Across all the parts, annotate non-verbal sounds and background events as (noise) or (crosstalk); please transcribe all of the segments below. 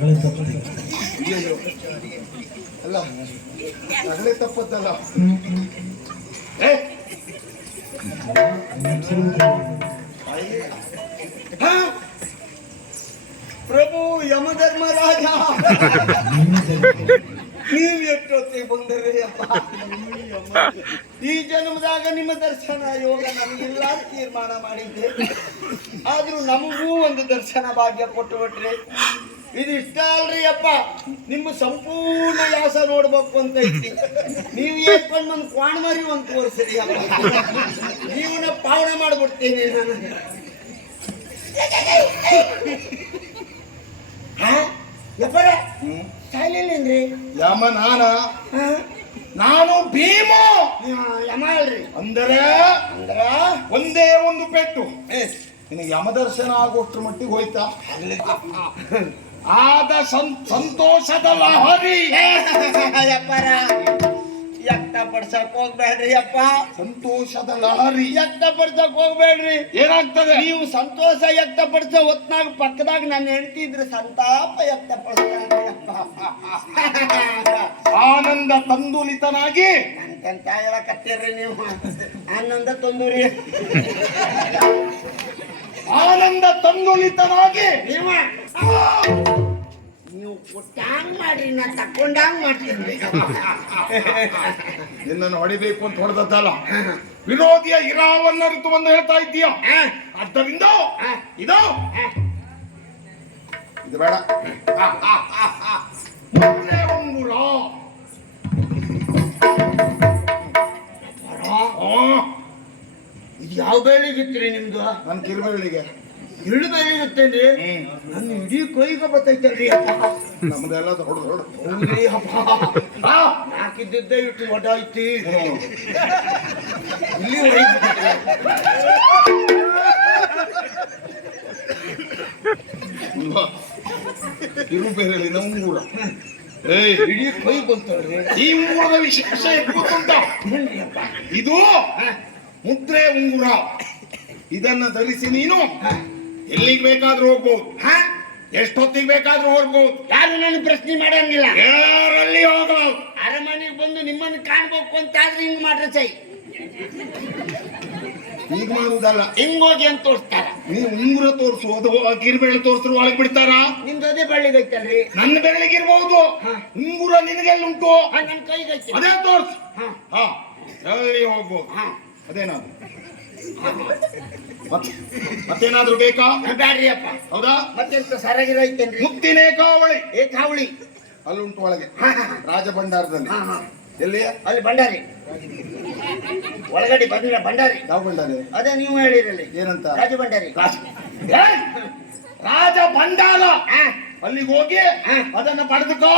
ರಗಳೆ ತಪ್ಪದೆ. ಅಲ್ಲ ರಗಳೆ ತಪ್ಪದಲ್ಲ? ಪ್ರಭು ಯಮಧರ್ಮರಾಜ ನೀವು ಎಷ್ಟೊತ್ತಿಗೆ ಬಂದರೆ ಈ ಜನ್ಮದಾಗ ನಿಮ್ಮ ದರ್ಶನ ಯೋಗ ನಮಗಿಲ್ಲ ತೀರ್ಮಾನ ಮಾಡಿದ್ದೆ. ಆದ್ರೂ ನಮಗೂ ಒಂದು ದರ್ಶನ ಭಾಗ್ಯ ಕೊಟ್ಟು ಬಿಟ್ರಿ. ಇದಿಷ್ಟ ಅಲ್ರಿ ಅಪ್ಪ. ನಿಮ್ಮ ಸಂಪೂರ್ಣ ಯಾಸ ನೋಡ್ಬೇಕು ಅಂತ ಐತಿ. ನೀವು ಏರ್ಕೊಂಡು ಬಂದು ಕ್ವಾಣ ಮರಿ ಒಂದು ತೋರಿಸ್ರಿ ಅಪ್ಪ. ಜೀವನ ಪಾವನೆ ಮಾಡ್ಬಿಡ್ತೀನಿ ನಾನು? ಯಪ್ಪರ ಸಾಯ್ಲಿಲ್ಲೇನ್ರಿ? ಯಮ ನಾನ. ನಾನು ಭೀಮ. ಯಮ ಅಲ್ರಿ. ಅಂದರೆ? ಅಂದ್ರ? ಒಂದೇ ಒಂದು ಪೆಟ್ಟು. ನಿನಗೆ ಯಮದರ್ಶನ ಆಗೋಷ್ಟ್ರ ಮಟ್ಟಿಗೆ ಹೋಯ್ತಾ? ಆದ ಸಂತೋಷದ ಲಹರಿ. ಯಪ್ಪರ ಎತ್ತ ಪಡ್ಸಕ್ ಹೋಗ್ಬೇಡ್ರಿ ಅಪ್ಪ ಸಂತೋಷದ ಲಹರಿ. ಎತ್ತ ಪಡ್ಸಕ್ ಹೋಗ್ಬೇಡ್ರಿ. ಏನಾಗ್ತದೆ? ನೀವು ಸಂತೋಷ ವ್ಯಕ್ತ ಪಡಿಸೋ ಹೊತ್ನಾಗ ಪಕ್ಕದಾಗ ನನ್ನ ಹೆಂಡತಿ ಇದ್ರೆ ಸಂತಾಪ ವ್ಯಕ್ತ ಆನಂದ ತಂದುಲಿತನಾಗಿ. ನನ್ಕಂತ ಹೇಳಕತ್ತೀರ್ರಿ ನೀವು? ಆನಂದ ತಂದೂರಿ. ಆನಂದ ತಂದುಲಿತನಾಗಿ. ನೀವ ನೀವು ಕೊಟ್ಟಂಗ್ ಮಾಡ್ರಿ ನಾ ತಕೊಂಡಂಗ್ ಮಾಡ್ತೀನಿ. (laughs) ನಿನ್ನನ್ನು ಹೊಡಿಬೇಕು ಅಂತ ಹೊಡೆದದ್ದಲ್ಲ. ವಿರೋಧಿಯ ಇರಾವಲ್ಲ ಋತು ಬಂದು ಹೇಳ್ತಾ ಇದ್ದೀಯ? ಆದ್ದರಿಂದ ಇದು ಇದು ಬೇಡ. ಮುದ್ರೆ ಉಂಗುರ ಇದು ಯಾವ ಬೆಳಿಗಿತ್ರಿ ನಿಮ್ದು? ನನ್ನ ಕಿರುಬೆರಳಿಗೆ ಇಳು ಬೆಳಿಗುತ್ತೇನ್ರಿ ನನ್ನ ಇಡೀ ಕೈಗೆ ಬರ್ತೈತಲ್ರಿ ನಮ್ದೆಲ್ಲ ಹೊಡೆದು ಹೊಡೆದು ಹೌದ್ರಿ ಅಪ್ಪ. ಹಾಕಿದ್ದಿದ್ದೆ ಇಟ್ಟು ಐತಿ. ಇಲ್ಲಿ ಏಯ್ ಇಡೀ ಕೈ ಬಂತಲ್ರಿ. ಈ ಉಂಗುರದ ವಿಶೇಷ ಅಪ್ಪ ಇದು ಮುದ್ರೆ ಉಂಗುರ. ಇದನ್ನ ಧರಿಸಿ ನೀನು ಎಲ್ಲಿಗೆ ಬೇಕಾದ್ರೂ ಹೋಗ್ಬೋದು. ಹಾ? ಎಷ್ಟೊತ್ತಿಗೆ ಬೇಕಾದ್ರೂ ಹೋಗ್ಬೋದು. ಯಾರು ನಾನು ಪ್ರಶ್ನೆ ಮಾಡಂಗಿಲ್ಲ. ಯಾರಲ್ಲಿ ಹೋಗಬಹುದು ಅರಮನೆಗೆ ಬಂದು ನಿಮ್ಮನ್ನು ಕಾಣ್ಬೇಕು ಅಂತ ಆದ್ರೆ ಹಿಂಗ್ ಮಾಡ್ರೆ ಸೈ. ಈಗ ಮಾಡುದಲ್ಲ. ಹಿಂಗೋಗಿ ಹೋಗಿ ಅಂತ ತೋರಿಸ್ತಾರ. ನೀವು ಉಂಗುರ ತೋರಿಸು ಅದು ಕಿರುಬೆರಳು ತೋರಿಸ್ರು ಒಳಗೆ ಬಿಡ್ತಾರ? ನಿಮ್ದು ಅದೇ ಬಳ್ಳಿಗೈತಲ್ರಿ. ನನ್ನ ಬೆರಳಿಗೆ ಇರ್ಬಹುದು ಉಂಗುರ ನಿನಗೆಲ್ಲ ಉಂಟು ನನ್ನ ಐತಿ ಅದೇ ತೋರ್ಸು. ಹಾ. ಹಾ ಎಲ್ಲಿ ಹೋಗ್ಬೋದು? ಹಾ. ಅದೇನಾದ್ರು. ಮತ್ತೇನಾದ್ರೂ ಬೇಕಾ? ಬ್ಯಾಡ್ರಿ ಅಪ್ಪ ಹೌದಾ? ಮತ್ತೆಂತ ಸರಗಿರ ಐತೇನ್ರಿ? ಮುತ್ತಿನೇ ಕಾವಳಿ ಏ ಕಾವಳಿ ಅಲ್ಲುಂಟು ಒಳಗೆ. ರಾಜ ಹಾ. ಎಲ್ಲಿ? ಅಲ್ಲಿ ಭಂಡಾರಿ. ಒಳಗಡೆ ಬಂದಿಲ್ಲ ಭಂಡಾರಿ. ಯಾವ ಭಂಡಾರಿ? ಅದೇ ನೀವು ಹೇಳಿರಲಿ ಏನಂತ? ರಾಜ ಭಂಡಾರಿ ರಾಜ ಭಂಡಾರ ಅಲ್ಲಿಗೆ ಹೋಗಿ. ಅದನ್ನ ಪಡೆದುಕೋ.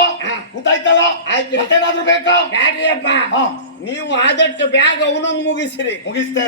ಗೊತ್ತಾಯ್ತಲ್ಲ? ಆಯ್ತು. ಮತ್ತೇನಾದ್ರೂ ಬೇಕಾ? ಬ್ಯಾಡ್ರಿ ಅಪ್ಪ ಹಾ. ನೀವು ಆದಷ್ಟು ಬ್ಯಾಗ್ ಅವನೊಂದು ಮುಗಿಸಿರಿ. ಮುಗಿಸ್ತೇನೆ.